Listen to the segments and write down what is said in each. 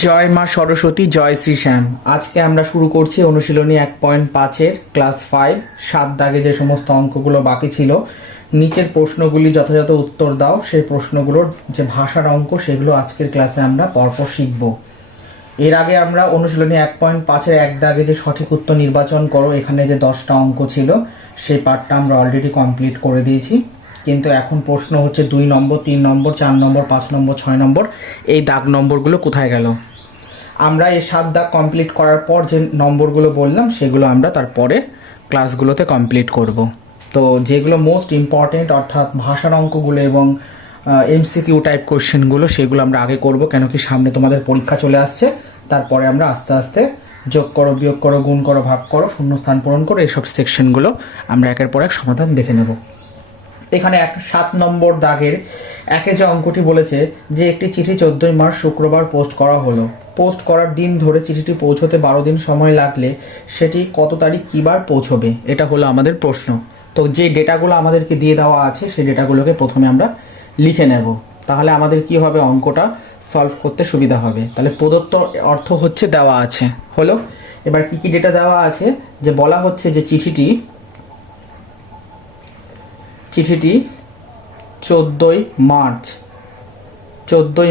জয় মা সরস্বতী, জয় শ্রী শ্যাম। আজকে আমরা শুরু করছি অনুশীলনী 1.5-এর ক্লাস 5। 7 দাগে যে সমস্ত অঙ্কগুলো বাকি ছিল, নিচের প্রশ্নগুলি যথাযথ উত্তর দাও, সেই প্রশ্নগুলোর যে ভাষার অঙ্ক সেগুলো আজকের ক্লাসে আমরা পরপর শিখব। এর আগে আমরা অনুশীলনী 1.5-এর 1 দাগে যে সঠিক উত্তর নির্বাচন করো, এখানে যে 10টা অঙ্ক ছিল সেই পার্টটা আমরা অলরেডি কমপ্লিট করে দিয়েছি। কিন্তু এখন প্রশ্ন হচ্ছে 2 নম্বর, 3 নম্বর, 4 নম্বর, 5 নম্বর, 6 নম্বর এই দাগ নম্বরগুলো কোথায় গেল। আমরা এই 7 দাগ কমপ্লিট করার পর যে নম্বরগুলো বললাম সেগুলো আমরা তারপরে ক্লাসগুলোতে কমপ্লিট করব। তো যেগুলো মোস্ট ইম্পর্টেন্ট অর্থাৎ ভাষার অঙ্কগুলো এবং এমসিকিউ টাইপ কোশ্চেনগুলো সেগুলো আমরা আগে করব, কেন কি সামনে তোমাদের পরীক্ষা চলে আসছে। তারপরে আমরা আস্তে আস্তে যোগ করো, বিয়োগ করো, গুণ করো, ভাগ করো, শূন্যস্থান পূরণ করো, এইসব সেকশনগুলো আমরা একের পর এক সমাধান দেখে নেব। এখানে 7 নম্বর দাগের একে যে অঙ্কটি বলেছে যে একটি চিঠি 14 মার্চ শুক্রবার পোস্ট করা হলো। পোস্ট করার দিন ধরে চিঠিটি পৌঁছতে 12 দিন সময় লাগলে সেটি কত তারিখ কিবার পৌঁছবে, এটা হলো আমাদের প্রশ্ন। তো যে ডেটাগুলো আমাদেরকে দিয়ে দেওয়া আছে সেই ডেটাগুলোকে প্রথমে আমরা লিখে নেব, তাহলে আমাদের কি হবে, অঙ্কটা সলভ করতে সুবিধা হবে। তাহলে প্রদত্ত অর্থ হচ্ছে দেওয়া আছে হলো। এবার কি কি ডেটা দেওয়া আছে, যে বলা হচ্ছে যে চিঠিটি 14ই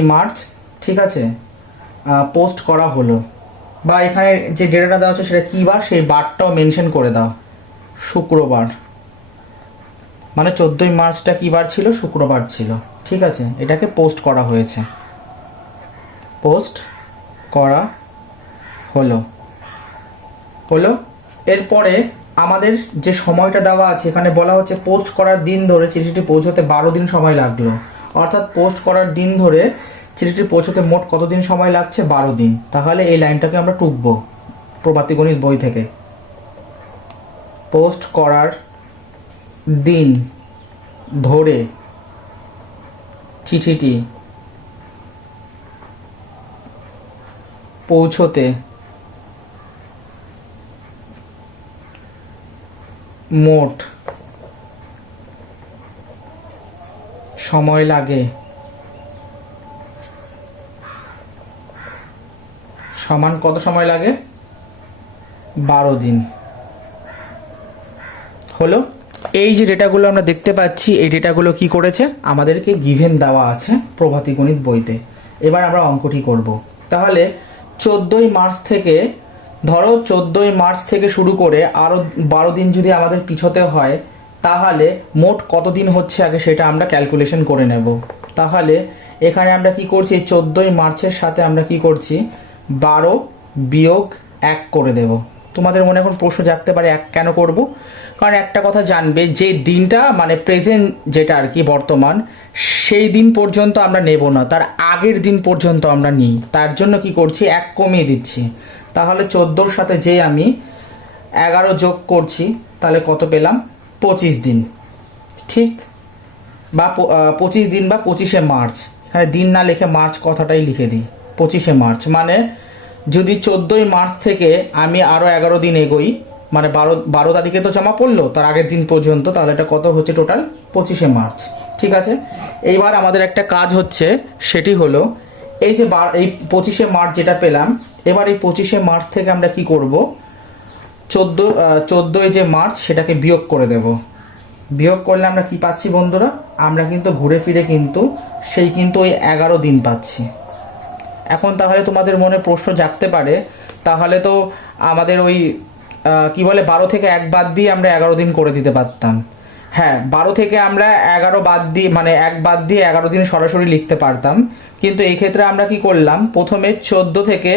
মার্চ, ঠিক আছে, পোস্ট করা হলো। বা এখানে যে ডেটাটা দেওয়া হচ্ছে সেটা কী বার, সেই বারটাও মেনশন করে দাও, শুক্রবার। মানে 14ই মার্চটা কী বার ছিল, শুক্রবার ছিল, ঠিক আছে। এটাকে পোস্ট করা হয়েছে, পোস্ট করা হলো। এরপরে আমাদের যে সময়টা দেওয়া আছে, এখানে বলা হচ্ছে পোস্ট করার দিন ধরে চিঠিটি পৌঁছতে 12 দিন সময় লাগলো। অর্থাৎ পোস্ট করার দিন ধরে চিঠিটি পৌঁছতে মোট কতদিন সময় লাগছে, 12 দিন। তাহলে এই লাইনটাকে আমরা টুকবো প্রপাতিগণিত বই থেকে। পোস্ট করার দিন ধরে চিঠিটি পৌঁছতে মোট সময় লাগে সমান কত সময় লাগে, 12 দিন হলো। এই যে ডেটাগুলো আমরা দেখতে পাচ্ছি, এই ডেটাগুলো কি করেছে, আমাদেরকে গিভেন দেওয়া আছে প্রভাতী গণিত বইতে। এবার আমরা অঙ্কটি করব। তাহলে 14ই মার্চ থেকে, ধরো 14ই মার্চ থেকে শুরু করে আরও 12 দিন যদি আমাদের পিছোতে হয়, তাহলে মোট কতদিন হচ্ছে আগে সেটা আমরা ক্যালকুলেশন করে নেব। তাহলে এখানে আমরা কি করছি, এই 14ই মার্চের সাথে আমরা কি করছি, 12 বিয়োগ 1 করে দেব। তোমাদের মনে এখন প্রশ্ন জাগতে পারে 1 কেন করব, কারণ একটা কথা জানবে, যে দিনটা মানে প্রেজেন্ট যেটা আর কি বর্তমান, সেই দিন পর্যন্ত আমরা নেব না, তার আগের দিন পর্যন্ত আমরা নিই। তার জন্য কি করছি, 1 কমিয়ে দিচ্ছি। তাহলে 14-র সাথে যে আমি 11 যোগ করছি, তাহলে কত পেলাম, 25 দিন, ঠিক। বা 25 দিন বা 25শে মার্চ, এখানে দিন না লিখে মার্চ কথাটাই লিখে দিই, 25শে মার্চ। মানে যদি 14ই মার্চ থেকে আমি আরও 11 দিন এগোই, মানে 12 তারিখে তো জমা পড়লো, তার আগের দিন পর্যন্ত, তাহলে এটা কত হচ্ছে, টোটাল 25শে মার্চ, ঠিক আছে। এইবার আমাদের একটা কাজ হচ্ছে, সেটি হলো এই যে এই 25শে মার্চ যেটা পেলাম, এবার এই 25শে মার্চ থেকে আমরা কি করব, 14ই যে মার্চ সেটাকে বিয়োগ করে দেব। বিয়োগ করলে আমরা কি পাচ্ছি বন্ধুরা, আমরা কিন্তু ঘুরে ফিরে কিন্তু ওই 11 দিন পাচ্ছি। এখন তাহলে তোমাদের মনে প্রশ্ন জাগতে পারে, তাহলে তো আমাদের ওই কি বলে 12 থেকে 1 বাদ দিয়ে আমরা 11 দিন করে দিতে পারতাম। হ্যাঁ, 12 থেকে আমরা 11 বাদ দিয়ে, মানে 1 বাদ দিয়ে 11 দিন সরাসরি লিখতে পারতাম, কিন্তু এই ক্ষেত্রে আমরা কি করলাম, প্রথমে 14 থেকে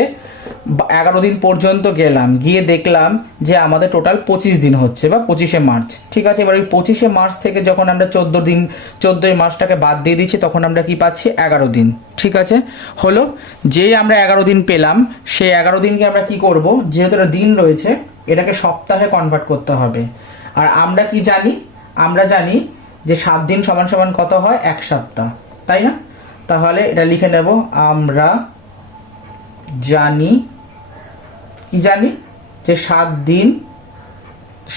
11 দিন পর্যন্ত গেলাম, গিয়ে দেখলাম যে আমাদের টোটাল 25 দিন হচ্ছে, বা 25শে মার্চ, ঠিক আছে। এবার ওই 25শে মার্চ থেকে যখন আমরা 14ই মার্চটাকে বাদ দিয়ে দিচ্ছি, তখন আমরা কি পাচ্ছি, 11 দিন, ঠিক আছে হলো। যেই আমরা 11 দিন পেলাম, সেই 11 দিনকে আমরা কি করব, যেহেতু এটা দিন রয়েছে, এটাকে সপ্তাহে কনভার্ট করতে হবে। আর আমরা কি জানি, আমরা জানি যে 7 দিন সমান সমান কত হয়, 1 সপ্তাহ, তাই না। তাহলে এটা লিখে নেব, আমরা জানি, কি জানি, যে 7 দিন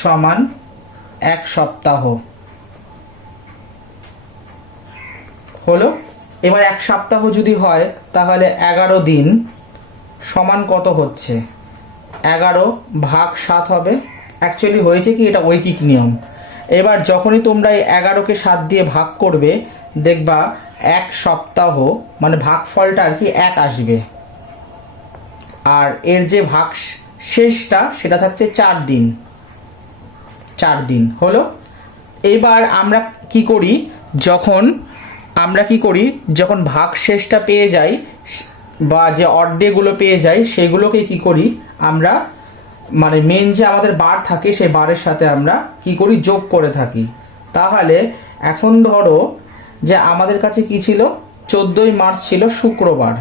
সমান 1 সপ্তাহ হলো। এবার 1 সপ্তাহ যদি হয়, তাহলে 11 দিন সমান কত হচ্ছে, 11/7 হবে। অ্যাকচুয়ালি হয়েছে কি, এটা ঐকিক নিয়ম। এবার যখনই তোমরা এই 11কে 7 দিয়ে ভাগ করবে, দেখবা 1 সপ্তাহ মানে ভাগফলটা আর কি 1 আসবে, আর এর যে ভাগ শেষটা সেটা থাকছে 4 দিন। 4 দিন হলো। এবার আমরা কি করি, যখন ভাগ শেষটা পেয়ে যাই বা যে অর্ধেকগুলো পেয়ে যাই, সেগুলোকে কি করি আমরা, মানে মেন যে আমাদের বার থাকে সেই বারের সাথে আমরা কি করি, যোগ করে থাকি। তাহলে এখন ধরো যে আমাদের কাছে কি ছিল, 14ই মার্চ ছিল শুক্রবার,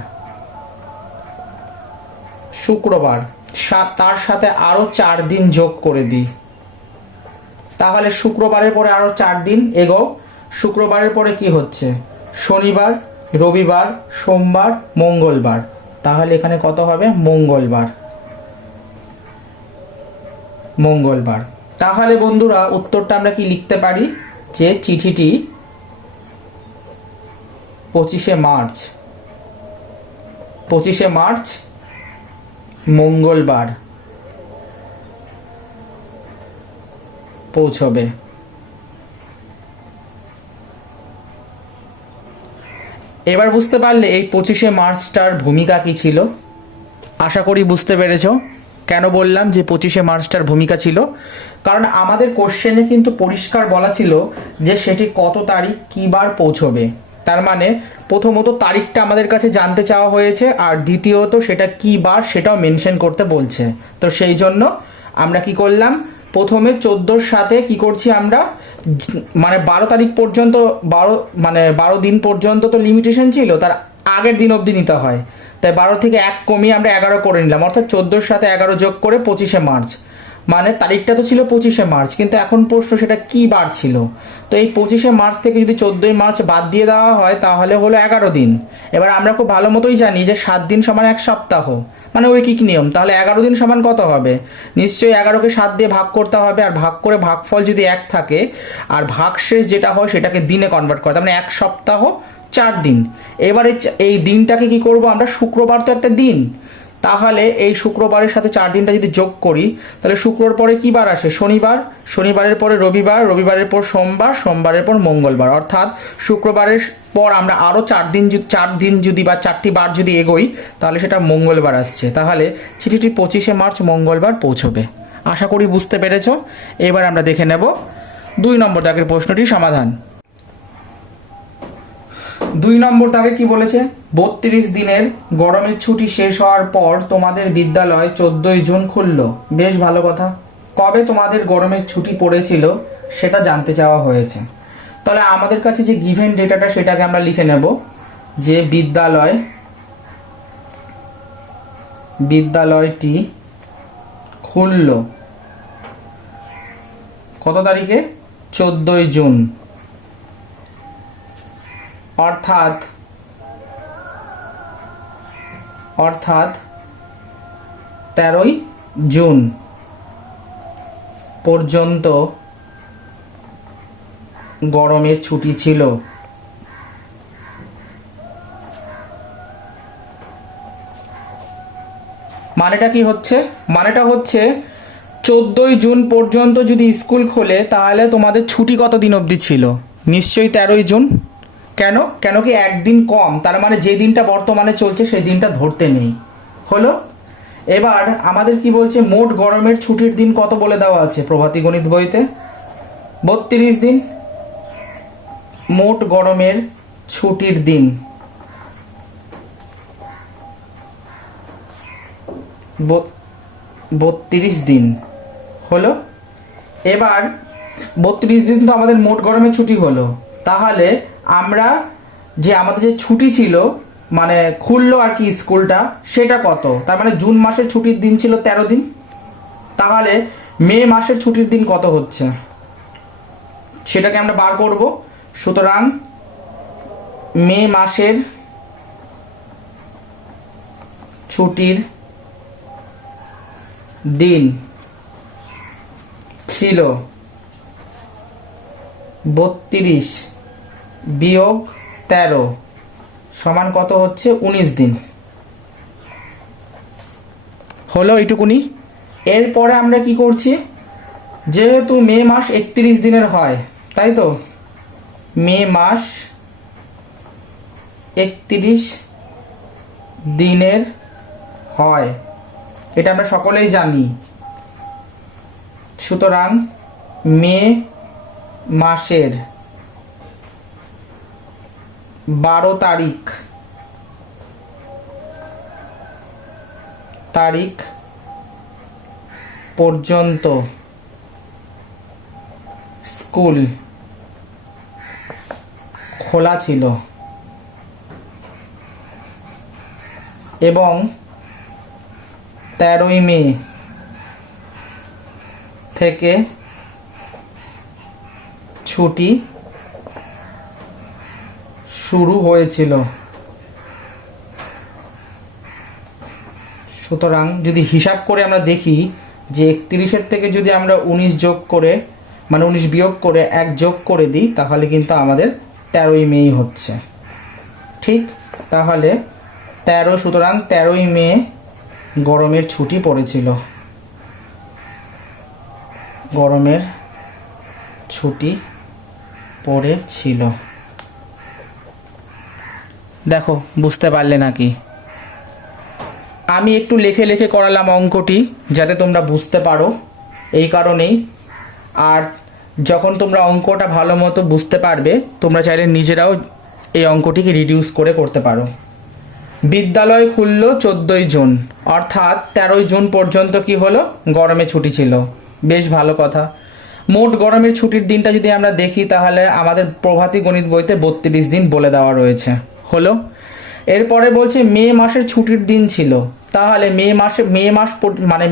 তার সাথে আরো 4 দিন যোগ করে দিই। তাহলে শুক্রবারের পরে আরো 4 দিন এগো। শুক্রবারের পরে কি হচ্ছে, শনিবার, রবিবার, সোমবার, মঙ্গলবার। তাহলে এখানে কত হবে, মঙ্গলবার। তাহলে বন্ধুরা উত্তরটা আমরা কি লিখতে পারি, যে চিঠিটি 25শে মার্চ মঙ্গলবার পৌঁছবে। এবার বুঝতে পারলে এই 25শে মার্চটার ভূমিকা কি ছিল? আশা করি বুঝতে পেরেছো কেন বললাম যে 25শে মার্চটার ভূমিকা ছিল। কারণ আমাদের কোশ্চেনে কিন্তু পরিষ্কার বলা ছিল যে সেটি কত তারিখ কি বার পৌঁছবে। তার মানে প্রথমত তারিখটা আমাদের কাছে জানতে চাওয়া হয়েছে, আর দ্বিতীয়ত সেটা কি বার সেটাও মেনশন করতে বলছে। তো সেই জন্য আমরা কি করলাম, প্রথমে 14র সাথে কি করছি আমরা, মানে 12 তারিখ পর্যন্ত, 12 দিন পর্যন্ত তো লিমিটেশন ছিল, তার আগের দিন অবধি নিতে হয়। তাই 12 থেকে 1 কমিয়ে আমরা 11 করে নিলাম, অর্থাৎ 14র সাথে 11 যোগ করে 25শে মার্চ। মানে তারিখটা তো ছিল 25শে মার্চ, কিন্তু এখন প্রশ্ন সেটা কি বার ছিল। তো এই 25শে মার্চ থেকে যদি 14ই মার্চ বাদ দিয়ে দেওয়া হয় তাহলে হলো 11 দিন। এবার আমরা খুব ভালো মতোই জানি যে 7 দিন সমান 1 সপ্তাহ, মানে ঐকিক নিয়ম। তাহলে 11 দিন সমান কত হবে, নিশ্চয়ই 11কে 7 দিয়ে ভাগ করতে হবে, আর ভাগ করে ভাগফল যদি 1 থাকে আর ভাগশেষ যেটা হয় সেটাকে দিনে কনভার্ট করতে, মানে 1 সপ্তাহ 4 দিন। এবারে এই দিনটাকে কি করব আমরা, শুক্রবার তো একটা দিন, তাহলে এই শুক্রবারের সাথে 4 দিনটা যদি যোগ করি তাহলে শুক্রর পরে কি বার আসে, শনিবার, শনিবারের পরে রবিবার, রবিবারের পর সোমবার, সোমবারের পর মঙ্গলবার। অর্থাৎ শুক্রবারের পর আমরা আরো 4 দিন যদি বা 4টি বার যদি এগোই তাহলে সেটা মঙ্গলবার আসছে। তাহলে চিঠিটি 25শে মার্চ মঙ্গলবার পৌঁছবে। আশা করি বুঝতে পেরেছো। এবার আমরা দেখে নেব 2 নম্বর দাগের প্রশ্নটির সমাধান। 2 নম্বর দাগে কি বলেছে, 32 দিনের গরমের ছুটি শেষ হওয়ার পর তোমাদের বিদ্যালয় 14ই জুন খুলল। বেশ ভালো কথা। কবে তোমাদের গরমের ছুটি পড়েছিল সেটা জানতে চাওয়া হয়েছে। তাহলে আমাদের কাছে যে গিভেন ডেটাটা সেটাকে আমরা লিখে নেব, যে বিদ্যালয়টি খুলল কত তারিখে, 14ই জুন। অর্থাৎ 13ই জুন পর্যন্ত গরমের ছুটি ছিল। মানেটা কি হচ্ছে, মানেটা হচ্ছে 14ই জুন পর্যন্ত যদি স্কুল খোলে তাহলে তোমাদের ছুটি কত দিন অবধি ছিল, নিশ্চয়ই 13ই জুন। কেন, কেন কি একদিন কম, তার মানে যে দিনটা বর্তমানে চলছে সেই দিনটা ধরতে নেই। হলো। এবার আমাদের কি বলছে, মোট গরমের ছুটির দিন কত বলে দেওয়া আছে প্রভাতী গণিত বইতে, 32 দিন। মোট গরমের ছুটির দিন 32 দিন হলো। এবার 32 দিন তো আমাদের মোট গরমের ছুটি হলো। তাহলে আমরা যে আমাদের যে ছুটি ছিল, মানে খুললো আর কি স্কুলটা, সেটা কত, তার মানে জুন মাসের ছুটির দিন ছিল 13 দিন। তাহলে মে মাসের ছুটির দিন কত হচ্ছে সেটাকে আমরা বার করব। সুতরাং মে মাসের ছুটির দিন ছিল 32 বিয়োগ 13 সমান কত হচ্ছে, 19 দিন। হলো এইটুকুনি। এরপরে আমরা কি করছি, যেহেতু মে মাস 31 দিনের হয়, তাই তো, মে মাস 31 দিনের হয়, এটা আমরা সকলেই জানি। সুতরাং মে মাসের 12 তারিখ পর্যন্ত স্কুল খোলা ছিল এবং 13ই মে থেকে ছুটি শুরু হয়েছিল। সুতরাং যদি হিসাব করে আমরা দেখি যে 31-এর থেকে যদি আমরা 19 যোগ করে, মানে 19 বিয়োগ করে 1 যোগ করে দিই, তাহলে কিন্তু আমাদের 13ই মেই হচ্ছে। ঠিক, তাহলে 13, সুতরাং 13ই মে গরমের ছুটি পড়েছিল, গরমের ছুটি পড়েছিল। দেখো বুঝতে পারলে নাকি? আমি একটু লেখে লেখে করালাম অঙ্কটি যাতে তোমরা বুঝতে পারো, এই কারণেই। আর যখন তোমরা অঙ্কটা ভালো মতো বুঝতে পারবে, তোমরা চাইলে নিজেরাও এই অঙ্কটিকে রিডিউস করে করতে পারো। বিদ্যালয় খুলল 14ই জুন, অর্থাৎ 13ই জুন পর্যন্ত কি হলো, গরমে ছুটি ছিল। বেশ ভালো কথা। মোট গরমের ছুটির দিনটা যদি আমরা দেখি, তাহলে আমাদের প্রভাতী গণিত বইতে 32 দিন বলে দেওয়া রয়েছে। হলো। এরপরে বলছে মে মাসের ছুটির দিন ছিল, তাহলে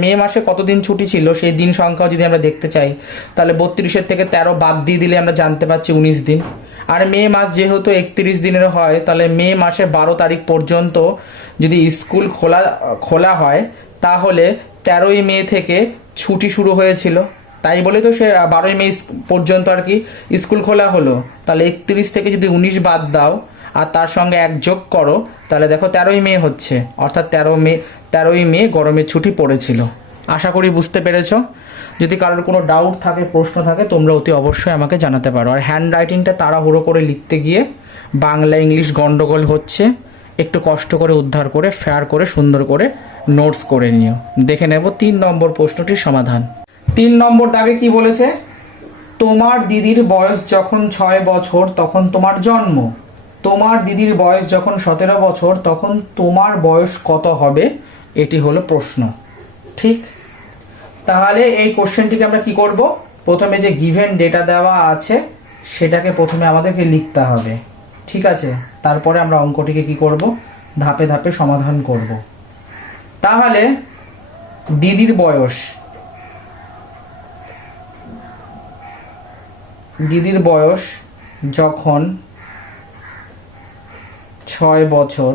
মে মাসে কতদিন ছুটি ছিল সেই দিন সংখ্যাও যদি আমরা দেখতে চাই, তাহলে 32-এর থেকে 13 বাদ দিয়ে দিলে আমরা জানতে পারছি 19 দিন। আর মে মাস যেহেতু 31 দিনের হয়, তাহলে মে মাসে 12 তারিখ পর্যন্ত যদি স্কুল খোলা হয়, তাহলে 13ই মে থেকে ছুটি শুরু হয়েছিল। তাই বলে তো সে 12ই মে পর্যন্ত আর কি স্কুল খোলা হলো। তাহলে 31 থেকে যদি 19 বাদ দাও আর তার সঙ্গে 1 যোগ করো, তাহলে দেখো 13ই মে হচ্ছে, অর্থাৎ 13ই মে গরমের ছুটি পড়েছিল। আশা করি বুঝতে পেরেছো। যদি কারোর কোনো ডাউট থাকে, প্রশ্ন থাকে, তোমরা অতি অবশ্যই আমাকে জানাতে পারো। আর হ্যান্ড রাইটিংটা তাড়াহুড়ো করে লিখতে গিয়ে বাংলা ইংলিশ গন্ডগোল হচ্ছে, একটু কষ্ট করে উদ্ধার করে ফেয়ার করে সুন্দর করে নোটস করে নিও। দেখে নেব 3 নম্বর প্রশ্নটির সমাধান। 3 নম্বর দাগে কি বলেছে, তোমার দিদির বয়স যখন 6 বছর তখন তোমার জন্ম, তোমার দিদির বয়স যখন 17 বছর তখন তোমার বয়স কত হবে, এটি হলো প্রশ্ন। ঠিক, তাহলে এই কোশ্চেনটিকে আমরা কি করব, প্রথমে যে গিভেন ডেটা দেওয়া আছে সেটাকে প্রথমে আমাদেরকে লিখতে হবে। ঠিক আছে, তারপরে আমরা অঙ্কটিকে কি করব, ধাপে ধাপে সমাধান করব। তাহলে দিদির বয়স যখন 6 বছর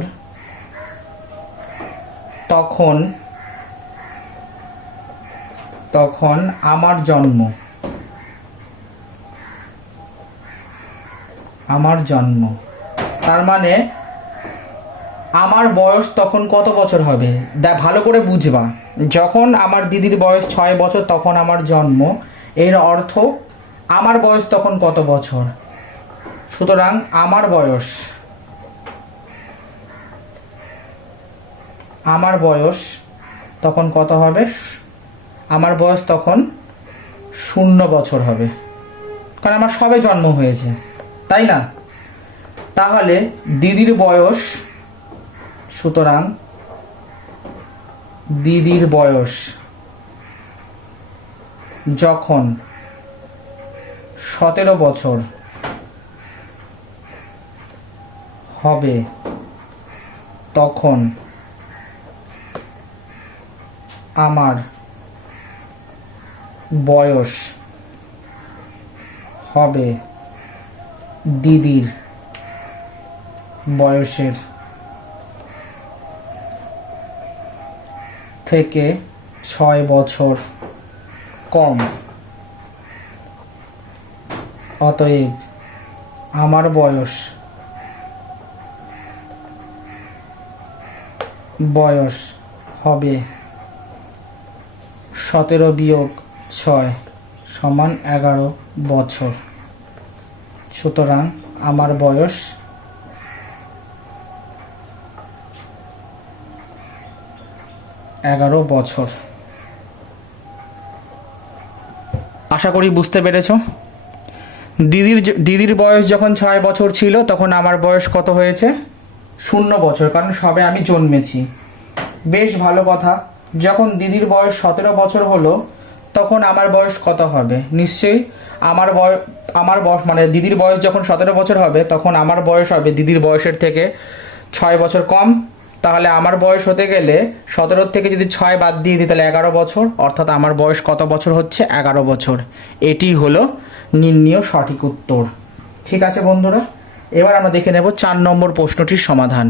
তখন আমার জন্ম, তার মানে আমার বয়স তখন কত বছর হবে, ভালো করে বুঝবা। যখন আমার দিদির বয়স 6 বছর তখন আমার জন্ম, এর অর্থ আমার বয়স তখন কত বছর। সুতরাং আমার বয়স তখন কত হবে, আমার বয়স তখন 0 বছর হবে, কারণ আমার সবে জন্ম হয়েছে, তাই না? তাহলে দিদির বয়স, সুতরাং দিদির বয়স যখন 17 বছর হবে তখন আমার বয়স হবে দিদির বয়সের থেকে 6 বছর কম। অতএব আমার বয়স হবে 17 - 6 = 11 বছর। সুতরাং আমার বয়স 11 বছর। আশা করি বুঝতে পেরেছো। দিদির বয়স যখন 6 বছর ছিল তখন আমার বয়স কত হয়েছে? 0 বছর, কারণ সবে আমি জন্মেছি। বেশ ভালো কথা। যখন দিদির বয়স 17 বছর হলো তখন আমার বয়স কত হবে? নিশ্চয়ই আমার বয়স মানে দিদির বয়স যখন 17 বছর হবে তখন আমার বয়স হবে দিদির বয়সের থেকে 6 বছর কম। তাহলে আমার বয়স হতে গেলে 17 থেকে যদি 6 বাদ দিয়ে দিই তাহলে 11 বছর, অর্থাৎ আমার বয়স কত বছর হচ্ছে? 11 বছর। এটি হলো নির্ণীয় সঠিক উত্তর। ঠিক আছে বন্ধুরা, এবার আমরা দেখে নেব 4 নম্বর প্রশ্নটির সমাধান।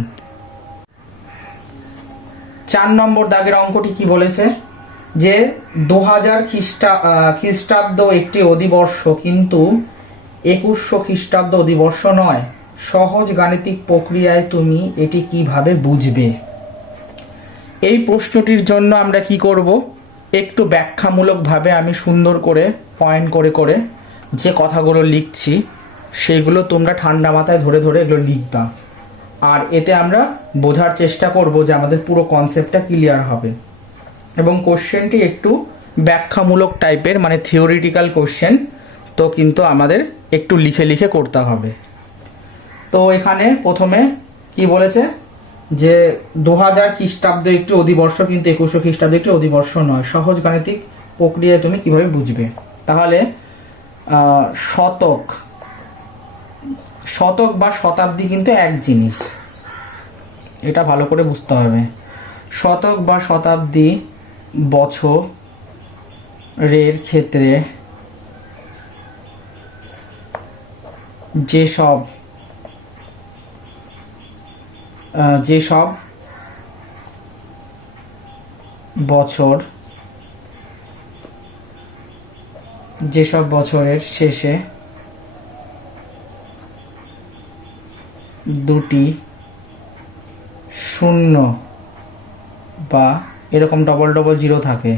4 নম্বর দাগের অঙ্কটি কি বলেছে? যে 2000 খ্রিস্টাব্দ একটি অধিবর্ষ, কিন্তু 2100 খ্রিস্টাব্দ অধিবর্ষ নয়। সহজ গাণিতিক প্রক্রিয়ায় তুমি এটি কিভাবে বুঝবে? এই প্রশ্নটির জন্য আমরা কি করব, একটু ব্যাখ্যামূলকভাবে আমি সুন্দর করে পয়েন্ট করে করে যে কথাগুলো লিখছি সেগুলো তোমরা ঠান্ডা মাথায় ধরে ধরে এগুলো লিখবা। আর এতে আমরা বোঝার চেষ্টা করব যে আমাদের পুরো কনসেপ্টটা ক্লিয়ার হবে। এবং কোশ্চেনটি একটু ব্যাখ্যামূলক টাইপের, মানে থিওরিটিক্যাল কোশ্চেন, তো কিন্তু আমাদের একটু লিখে লিখে করতে হবে। তো এখানে প্রথমে কি বলেছে যে 2000 খ্রিস্টাব্দ একটি অধিবর্ষ, কিন্তু 2100 খ্রিস্টাব্দ একটি অধিবর্ষ নয়। সহজ গাণিতিক প্রক্রিয়ায় তুমি কিভাবে বুঝবে? তাহলে শতক বা শতাব্দী কিন্তু এক জিনিস, এটা ভালো করে বুঝতে হবে। শতক বা শতাব্দী বছরের ক্ষেত্রে যেসব বছরের শেষে দুটি শূন্য বা এরকম ডবল ডবল জিরো থাকে,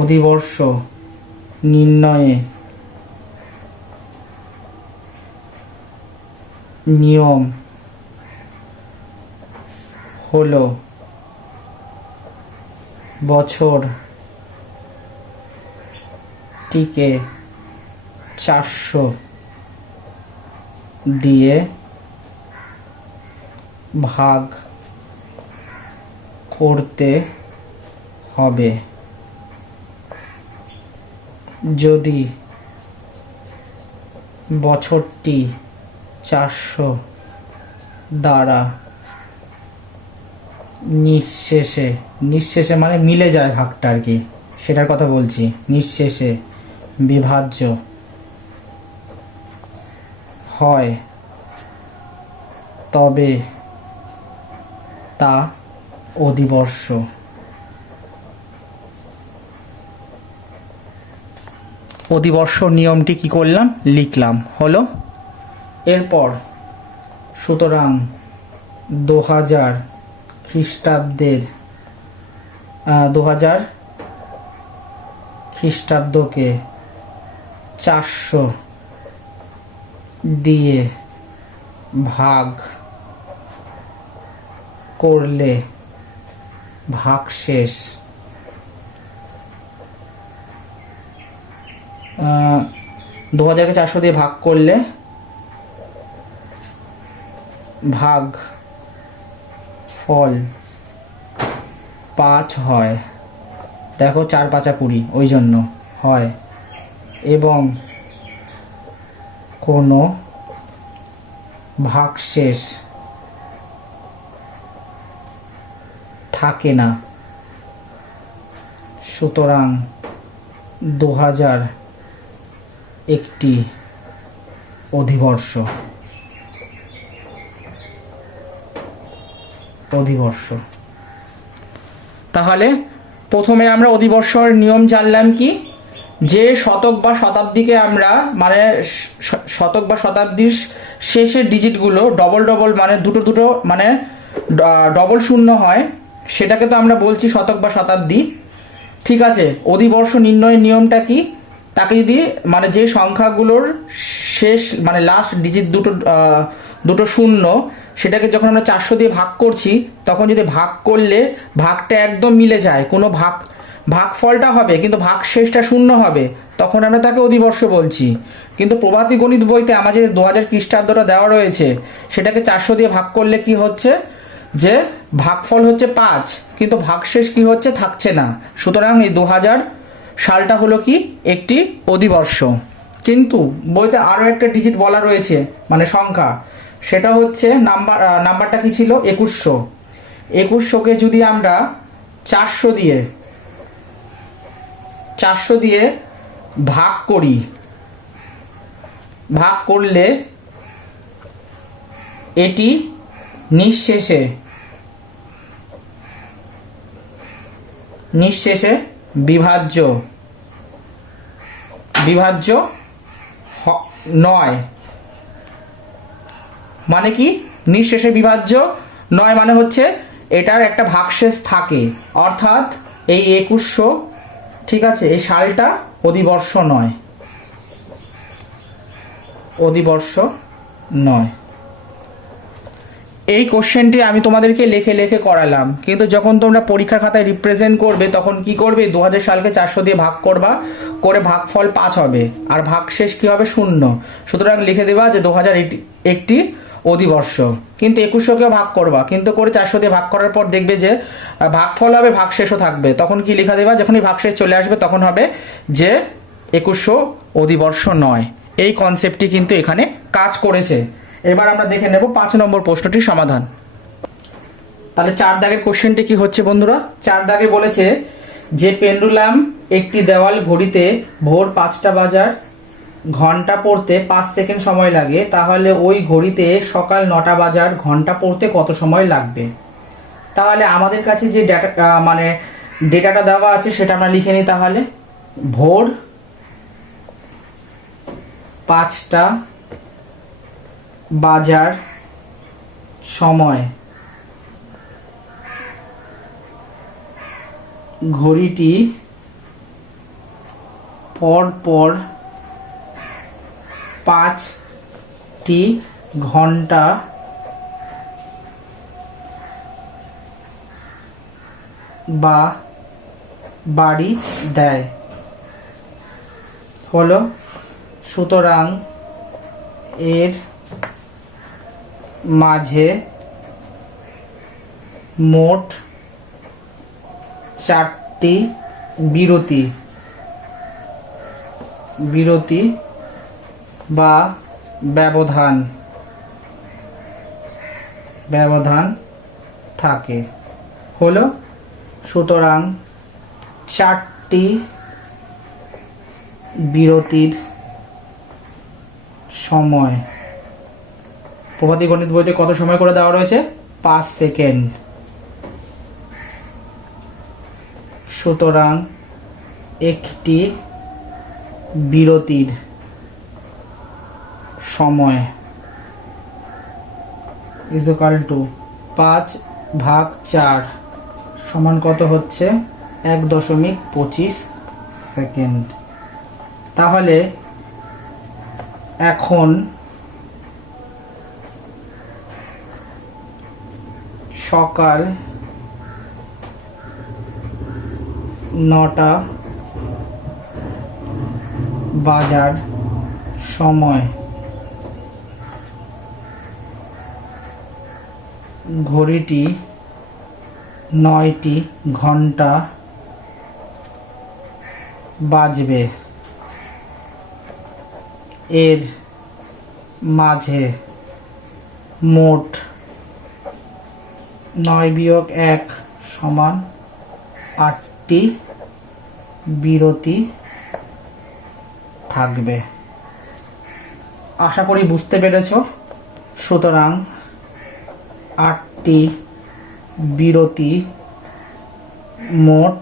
অধিবর্ষ নির্ণয়ে নিয়ম হলো বছরটিকে 400 দিয়ে ভাগ করতে হবে। যদি বছরটি 400 দ্বারা নিঃশেষে মানে মিলে যায় ভাগটা আর কি, সেটার কথা বলছি, নিঃশেষে বিভাজ্য হয় তবে তা অধিবর্ষ। অধিবর্ষ নিয়মটি কি করলাম? লিখলাম, হলো। এরপর সুতরাং 2000 খ্রিস্টাব্দকে 400 দিয়ে ভাগ করলে ভাগশেষ 2000কে 400 দিয়ে ভাগ করলে ভাগ ফল 5 হয়। দেখো 4 5 20, ওই জন্য হয়, এবং কোনো ভাগশেষ থাকে না। সুতরাং 2000 একটি অধিবর্ষ। তাহলে প্রথমে আমরা অধিবর্ষর নিয়ম জানলাম কি, যে শতক বা শতাব্দীকে আমরা মানে শতক বা শতাব্দীর শেষের ডিজিটগুলো ডবল ডবল মানে দুটো দুটো মানে ডবল শূন্য হয়, সেটাকে তো আমরা বলছি শতক বা শতাব্দী। ঠিক আছে, অধিবর্ষ নির্ণয়ের নিয়মটা কি? তাকে যদি মানে যে সংখ্যাগুলোর শেষ মানে লাস্ট ডিজিট দুটো দুটো শূন্য, সেটাকে যখন আমরা 400 দিয়ে ভাগ করছি, তখন যদি ভাগ করলে ভাগটা একদম মিলে যায়, কোনো ভাগফলটা হবে কিন্তু ভাগ শেষটা শূন্য হবে, তখন আমরা তাকে অধিবর্ষ বলছি। কিন্তু প্রভাতী গণিত বইতে আমাদের 2000 খ্রিস্টাব্দটা দেওয়া রয়েছে, সেটাকে 400 দিয়ে ভাগ করলে কি হচ্ছে যে ভাগফল হচ্ছে 5, কিন্তু ভাগশেষ কি হচ্ছে, থাকছে না। সুতরাং এই 2000 সালটা হলো কি একটি অধিবর্ষ। কিন্তু বইতে আরো একটা ডিজিট বলা রয়েছে মানে সংখ্যা, সেটা হচ্ছে নাম্বারটা কি ছিল, 2100। 2100কে যদি আমরা 400 দিয়ে ভাগ করি, ভাগ করলে এটি নিঃশেষে বিভাজ্য নয়। মানে কি, নিঃশেষে বিভাজ্য নয় মানে হচ্ছে এটার একটা ভাগশেষ থাকে, অর্থাৎ এই 2100, ঠিক আছে, এই সালটা অধিবর্ষ নয়, অধিবর্ষ নয়। এই কোশ্চেনটি আমি তোমাদেরকে লেখে লেখে করালাম, কিন্তু যখন তোমরা পরীক্ষার খাতায় রিপ্রেজেন্ট করবে তখন কি করবে, 2000 সালকে 400 দিয়ে ভাগ করবা, করে ভাগফল 5 হবে আর ভাগশেষ কি হবে, 0। সুতরাং লিখে দেবা যে 2000 একটি অধিবর্ষ। কিন্তু 2100কেও ভাগ করবা, কিন্তু করে 400 দিয়ে ভাগ করার পর দেখবে যে ভাগফল হবে, ভাগশেষও থাকবে, তখন কি লেখা দেবা, যখনই ভাগশেষ চলে আসবে তখন হবে যে 2100 অধিবর্ষ নয়। এই কনসেপ্টটি কিন্তু এখানে কাজ করেছে। এবার আমরা দেখে নেব 5 নম্বর প্রশ্নটির সমাধান। তাহলে 4 দাগের কোশ্চেনটি কি হচ্ছে বন্ধুরা, 4 দাগে বলেছে যে পেন্ডুলাম একটি দেওয়াল ঘড়িতে ভোর 5টা বাজার ঘন্টা পড়তে 5 সেকেন্ড সময় লাগে, তাহলে ওই ঘড়িতে সকাল 9টা বাজার ঘন্টা পড়তে কত সময় লাগবে? তাহলে আমাদের কাছে যে ডেটাটা দেওয়া আছে সেটা আমরা লিখে নিই। তাহলে ভোর 5টা বাজার সময় ঘড়িটি পর পর 5টি ঘন্টা বা বাড়ি দেয় হলো। সুতরাং এর মাঝে মোট 4টি বিরতি বা ব্যবধান থাকে হলো। সুতরাং 4টি বিরতির সময় প্রভাতী গণিত বইতে কত সময় করে দেওয়া রয়েছে, 5 সেকেন্ড। সুতরাং একটি বিরতির সময় ইজ ইকুয়াল টু 5/4 সমান কত হচ্ছে, 1.25 সেকেন্ড। তাহলে এখন সকাল 9টা বাজার সময় ঘড়িটি 9টি ঘন্টা বাজবে, এর মাঝে মোট 9-1 সমান 8টি বিরতি থাকবে। আশা করি বুঝতে পেরেছ। সুতরাং 8টি বিরতি মোট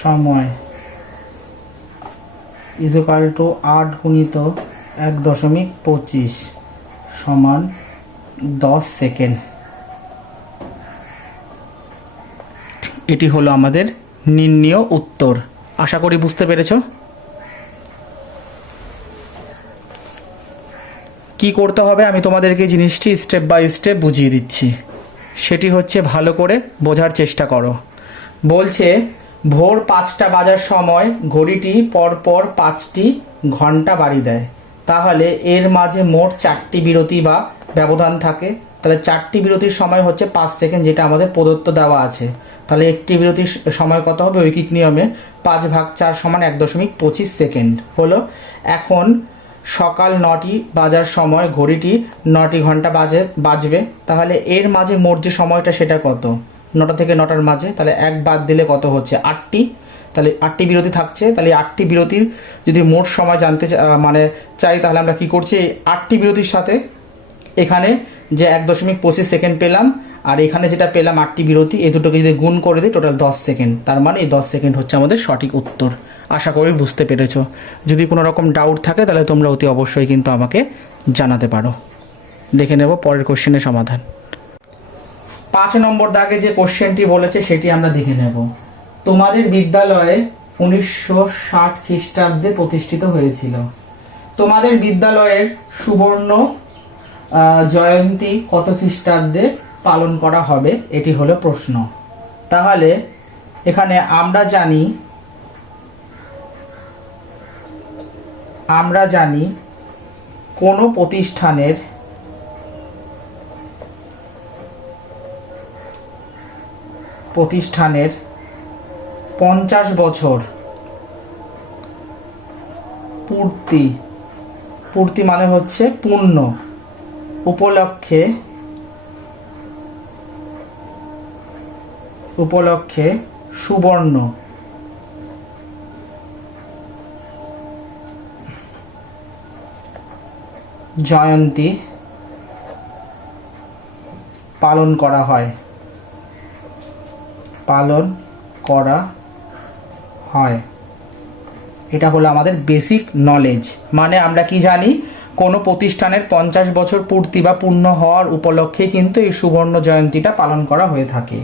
সময় ইজ ইকুয়াল টু 8 গুণিত 1.25 সমান 10 সেকেন্ড। এটি হলো আমাদের নির্ণীয় উত্তর। আশা করি বুঝতে পেরেছো। কি করতে হবে আমি তোমাদেরকে জিনিসটি স্টেপ বাই স্টেপ বুঝিয়ে দিচ্ছি, সেটি হচ্ছে ভালো করে বোঝার চেষ্টা করো। বলছে ভোর 5টা বাজার সময় ঘড়িটি পরপর 5টি ঘন্টা বাড়ি দেয়, তাহলে এর মাঝে মোট 4টি বিরতি বা ব্যবধান থাকে। তাহলে 4টি বিরতির সময় হচ্ছে 5 সেকেন্ড, যেটা আমাদের প্রদত্ত দেওয়া আছে। তাহলে একটি বিরতির সময় কত হবে? ঐকিক নিয়মে 5/4 সমান 1.25 সেকেন্ড হলো। এখন সকাল 9টি বাজার সময় ঘড়িটি 9টি ঘন্টা বাজবে, তাহলে এর মাঝে মোট যে সময়টা সেটা কত? 9টা থেকে 9টার মাঝে, তাহলে 1 বাদ দিলে কত হচ্ছে? 8টি। তাহলে 8টি বিরতি থাকছে। তাহলে 8টি বিরতির যদি মোট সময় জানতে চাই, তাহলে আমরা কি করছি? এই 8টি বিরতির সাথে এখানে যে 1.25 সেকেন্ড পেলাম আর এখানে যেটা পেলাম 8টি বিরতি, এই দুটোকে যদি গুণ করে দিই টোটাল 10 সেকেন্ড। তার মানে এই 10 সেকেন্ড হচ্ছে আমাদের সঠিক উত্তর। আশা করি বুঝতে পেরেছো। যদি কোনো রকম ডাউট থাকে তাহলে তোমরা অতি অবশ্যই কিন্তু আমাকে জানাতে পারো। দেখে নেব পরের কোশ্চেনের সমাধান। 5 নম্বর দাগে যে কোশ্চেনটি বলেছে সেটি আমরা দেখে নেব। তোমাদের বিদ্যালয়ে 1960 খ্রিস্টাব্দে প্রতিষ্ঠিত হয়েছিল। তোমাদের বিদ্যালয়ের সুবর্ণ জয়ন্তী কত খ্রিস্টাব্দে পালন করা হবে? এটি হলো প্রশ্ন। তাহলে এখানে আমরা জানি কোনো প্রতিষ্ঠানের প্রতিষ্ঠানের 50 বছর পূর্তি মানে হচ্ছে পূর্ণ উপলক্ষে সুবর্ণ জয়ন্তী পালন করা হয়। এটা হলো আমাদের বেসিক নলেজ। মানে আমরা কি জানি? কোনো প্রতিষ্ঠানের 50 বছর পূর্তি বা পূর্ণ হওয়ার উপলক্ষে কিন্তু এই সুবর্ণ জয়ন্তীটা পালন করা হয়ে থাকে।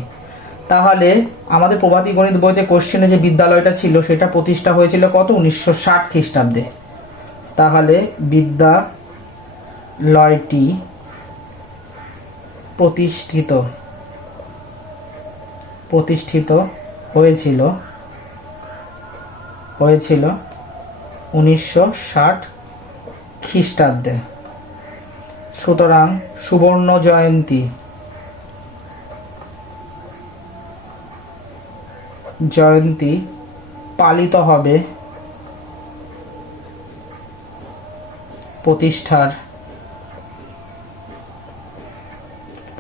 তাহলে আমাদের প্রভাতী গণিত বইতে কোশ্চেনে যে বিদ্যালয়টা ছিল সেটা প্রতিষ্ঠা হয়েছিল কত? 1960 খ্রিস্টাব্দে। তাহলে বিদ্যালয়টি প্রতিষ্ঠিত হয়েছিল 1960 খ্রিস্টাব্দে। সুতরাং সুবর্ণ জয়ন্তী পালিত হবে প্রতিষ্ঠার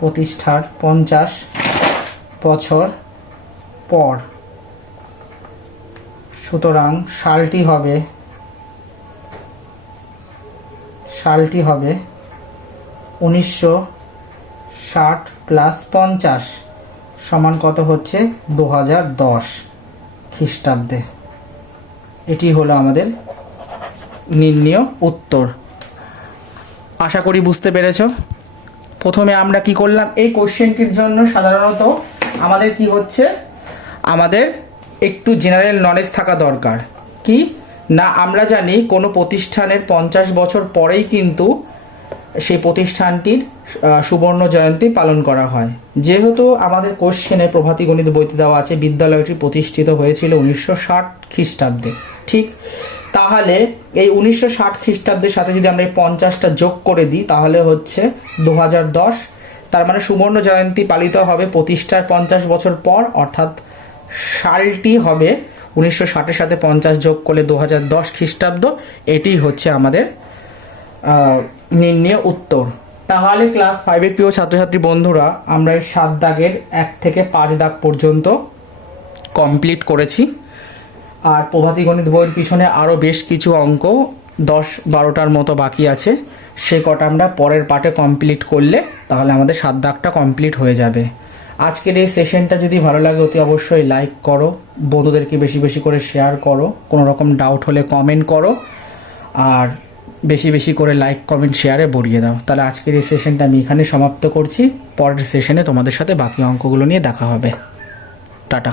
50 বছর পর। সুতরাং সালটি হবে 1960 প্লাস 50 সমান কত হচ্ছে? 2010 খ্রিস্টাব্দে। এটি হলো আমাদের নির্ণীয় উত্তর। আশা করি বুঝতে পেরেছ। প্রথমে আমরা কি করলাম? এই কোশ্চেনটির জন্য সাধারণত আমাদের কি হচ্ছে? আমাদের একটু জেনারেল নলেজ থাকা দরকার। কি না, আমরা জানি কোনো প্রতিষ্ঠানের 50 বছর পরেই কিন্তু সেই প্রতিষ্ঠানটির সুবর্ণ জয়ন্তী পালন করা হয়। যেহেতু আমাদের কোশ্চেনে প্রভাতী গণিত বইতে দেওয়া আছে বিদ্যালয়টি প্রতিষ্ঠিত হয়েছিল 1960 খ্রিস্টাব্দে, ঠিক? তাহলে এই 1960 খ্রিস্টাব্দের সাথে যদি আমরা এই 50টা যোগ করে দিই তাহলে হচ্ছে 2010। তার মানে সুবর্ণ জয়ন্তী পালিত হবে প্রতিষ্ঠার 50 বছর পর, অর্থাৎ সালটি হবে 1960-এর সাথে 50 যোগ করলে 2010 খ্রিস্টাব্দ। এটি হচ্ছে আমাদের নির্ণীয় উত্তর। তাহলে ক্লাস 5-এর প্রিয় ছাত্রছাত্রী বন্ধুরা, আমরা এই 7 দাগের 1 থেকে 5 দাগ পর্যন্ত কমপ্লিট করেছি। আর প্রভাতী গণিত বইয়ের পিছনে আরও বেশ কিছু অঙ্ক 10-12টার মতো বাকি আছে। সে কটা আমরা পরের পার্টে কমপ্লিট করলে তাহলে আমাদের 7 দাগটা কমপ্লিট হয়ে যাবে। আজকের এই সেশনটা যদি ভালো লাগে অতি অবশ্যই লাইক করো, বন্ধুদেরকে বেশি বেশি করে শেয়ার করো, কোনো রকম ডাউট হলে কমেন্ট করো, আর বেশি বেশি করে লাইক কমেন্ট শেয়ারে ভরিয়ে দাও। তাহলে আজকের এই সেশনটা আমি এখানে সমাপ্ত করছি। পরের সেশনে তোমাদের সাথে বাকি অঙ্কগুলো নিয়ে দেখা হবে। টাটা।